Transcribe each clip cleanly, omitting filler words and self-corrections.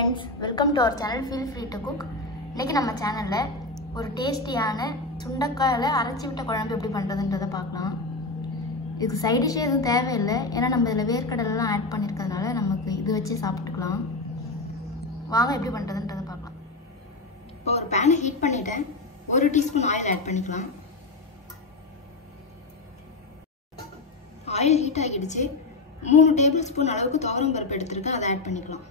friends, welcome to our channel. Feel free to cook. இன்னைக்கு நம்ம சேனல்ல ஒரு டேஸ்டியான சுண்டைக்காயில அரைச்சி விட்ட குழம்பு எப்படி பண்றதுன்றத பார்க்கலாம். இதுக்கு சைடு டிஷ் எதுவும் தேவையில்லை. ஏன்னா நம்ம இதுல வேர்க்கடலை எல்லாம் ஆட் பண்ணிருக்கிறதுனால நமக்கு இது வச்சு சாப்பிட்டுக்கலாம். வாங்க எப்படி பண்றதுன்றத பார்க்கலாம். இப்போ ஒரு pan ஹீட் பண்ணிட்டேன். 1 டீஸ்பூன் ஆயில் ஆட் பண்ணிக்கலாம். ஆயில் ஹீட் ஆகிடுச்சு. 3 டேபிள் ஸ்பூன் அளவுக்கு துவரம் பருப்பு எடுத்துருக்கேன், அதை ஆட் பண்ணிக்கலாம்.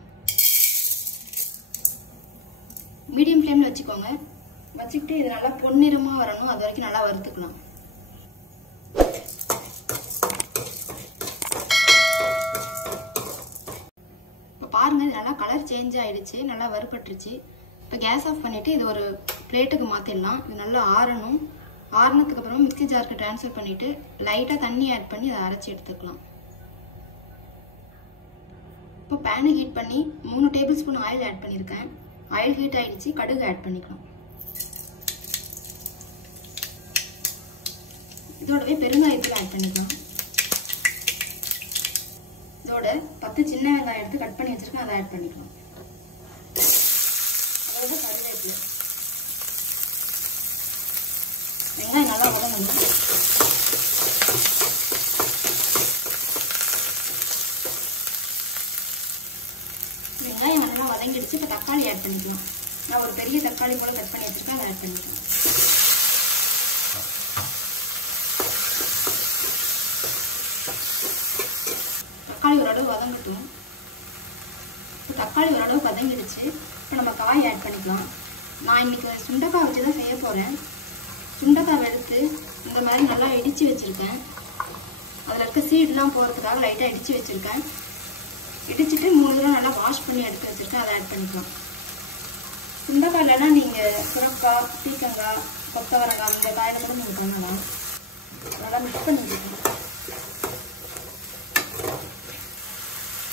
மீடியம் ஃப்ளேமில் வச்சுக்கோங்க. வச்சுக்கிட்டு இது நல்லா பொன்னிறமாக வரணும், அது வரைக்கும் நல்லா வறுத்துக்கலாம். இப்போ பாருங்கள், இது நல்லா கலர் சேஞ்ச் ஆகிடுச்சு, நல்லா வறுபட்டுருச்சு. இப்போ கேஸ் ஆஃப் பண்ணிவிட்டு இது ஒரு பிளேட்டுக்கு மாற்றிடலாம். இது நல்லா ஆறணும். ஆறுனதுக்கு அப்புறமா மிக்ஸி ஜாருக்கு ட்ரான்ஸ்ஃபர் பண்ணிவிட்டு லைட்டாக தண்ணி ஆட் பண்ணி அதை அரைச்சி எடுத்துக்கலாம். இப்போ பேனை ஹீட் பண்ணி 3 டேபிள் ஸ்பூன் ஆயில் ஆட் பண்ணியிருக்கேன். ஆயில் ஹீட் ஆயிடுச்சு, கடுகு ஆட் பண்ணிக்கலாம். இதோடவே பெருங்காயத்தூள் ஆட் பண்ணிக்கலாம். இதோட 10 சின்ன வெங்காயம் எடுத்து கட் பண்ணி வச்சிருக்கேன், அதை ஆட் பண்ணிக்கலாம். அதோட கருவேப்பிலை. வெங்காயம் நல்லா வதங்கணும். வெங்காயம் நல்லா வதங்கிடுச்சு. இப்போ தக்காளி ஆட் பண்ணிக்கலாம். நான் ஒரு பெரிய தக்காளி போல கட் பண்ணி வச்சிருக்கேன், அதை ஆட் பண்ணிக்கலாம். தக்காளி ஓரளவு வதங்கட்டும். இப்போ தக்காளி ஓரளவு வதங்கிடுச்சு. இப்போ நம்ம காய் ஆட் பண்ணிக்கலாம். நான் இன்னைக்கு சுண்டைக்காய் வச்சு தான் செய்ய போகிறேன். சுண்டைக்காய் எடுத்து இந்த மாதிரி நல்லா இடித்து வச்சுருக்கேன். அதில் இருக்க சீடெலாம் போகிறதுக்காக லைட்டாக இடித்து வச்சுருக்கேன். இடிச்சிட்டு 3 தடவை நல்லா வாஷ் பண்ணி எடுத்து வச்சுருக்கேன், அதை ஆட் பண்ணிக்கலாம். சுண்டைக்காயிலனா நீங்கள் சுரக்காய், பீக்கங்காய், கொத்தவரங்காய் இந்த காயில் கூட நீங்கள் பண்ணலாம். நல்லா மிக்ஸ் பண்ணிக்கலாம்.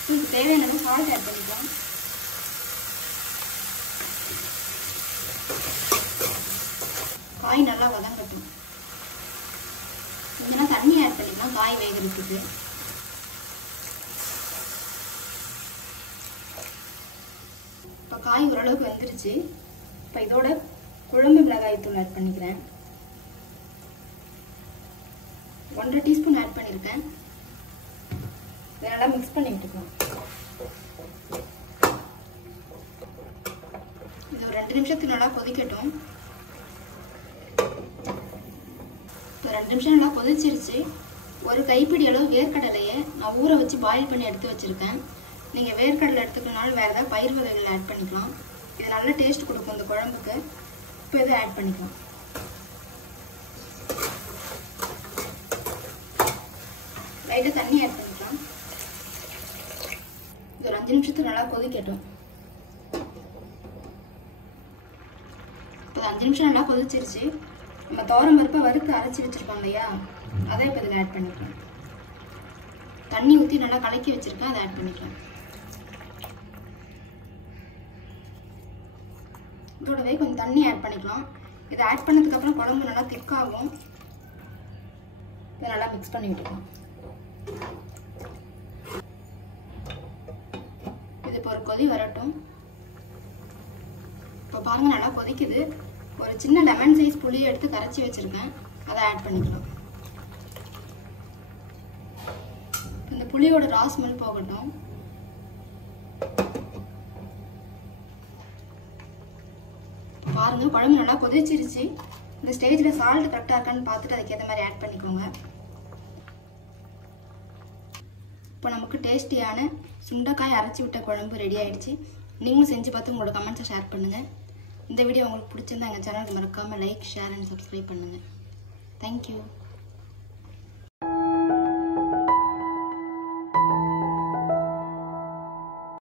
இதுக்கு தேவையானது சால்ட் ஆட் பண்ணிக்கலாம். காய் நல்லா வதங்கட்டும். கொஞ்சம் தண்ணி ஆட் பண்ணிக்கலாம் காய் வேகிறதுக்கு. இப்போ காய் ஓரளவுக்கு வந்துருச்சு. இப்போ இதோட குழம்பு மிளகாய் தூள் ஆட் பண்ணிக்கிறேன். 1.5 டீஸ்பூன் ஆட் பண்ணியிருக்கேன். இதை நல்லா மிக்ஸ் பண்ணி விட்டுக்கலாம். இது ஒரு 2 நிமிஷத்துக்கு நல்லா கொதிக்கட்டும். இப்போ 2 நிமிஷம் நல்லா கொதிச்சிருச்சு. ஒரு கைப்பிடி அளவு வேர்க்கடலையை நான் ஊற வச்சு பாயில் பண்ணி எடுத்து வச்சுருக்கேன். நீங்கள் வேர்க்கடலை எடுத்துக்கணுனாலும் வேறு ஏதாவது பயிர் வகைகள் ஆட் பண்ணிக்கலாம். இது நல்ல டேஸ்ட் கொடுக்கும் இந்த குழம்புக்கு. இப்போ இதை ஆட் பண்ணிக்கலாம். லைட்டாக தண்ணி ஆட் பண்ணிக்கலாம். இது ஒரு 5 நிமிஷத்துக்கு நல்லா கொதிக்கட்டும். இப்போ 5 நிமிஷம் நல்லா கொதிச்சிருச்சு. நம்ம துவரம் பருப்பை வறுத்து அரைச்சி வச்சுருக்கோம் இல்லையா, அதை இப்போ இதில் ஆட் பண்ணிக்கலாம். தண்ணி ஊற்றி நல்லா கலக்கி வச்சுருக்கேன், அதை ஆட் பண்ணிக்கலாம். இதோடவே கொஞ்சம் தண்ணி ஆட் பண்ணிக்கலாம். இதை ஆட் பண்ணதுக்கப்புறம் குழம்பு நல்லா திக்காகும். இதை நல்லா மிக்ஸ் பண்ணி விட்டுக்கலாம். இது இப்போ ஒரு கொதி வரட்டும். இப்போ பாருங்க, நல்லா கொதிக்குது. ஒரு சின்ன லெமன் சைஸ் புளியை எடுத்து கரைச்சி வச்சிருக்கேன், அதை ஆட் பண்ணிக்கலாம். இந்த புளியோட ரா ஸ்மெல் போகட்டும். பாருங்க, குழம்பு நல்லா கொதிச்சிருச்சு. இந்த ஸ்டேஜில் சால்ட் கரெக்டாக இருக்கான்னு பார்த்துட்டு அதுக்கேற்ற மாதிரி ஆட் பண்ணிக்கோங்க. இப்போ நமக்கு டேஸ்டியான சுண்டைக்காய் அரைச்சி விட்ட குழம்பு ரெடி ஆயிடுச்சு. நீங்களும் செஞ்சு பார்த்து உங்களோட கமெண்ட்ஸை ஷேர் பண்ணுங்கள். இந்த வீடியோ உங்களுக்கு பிடிச்சிருந்தா எங்கள் சேனலுக்கு மறக்காமல் லைக், ஷேர் அண்ட் சப்ஸ்கிரைப் பண்ணுங்கள். தேங்க்யூ.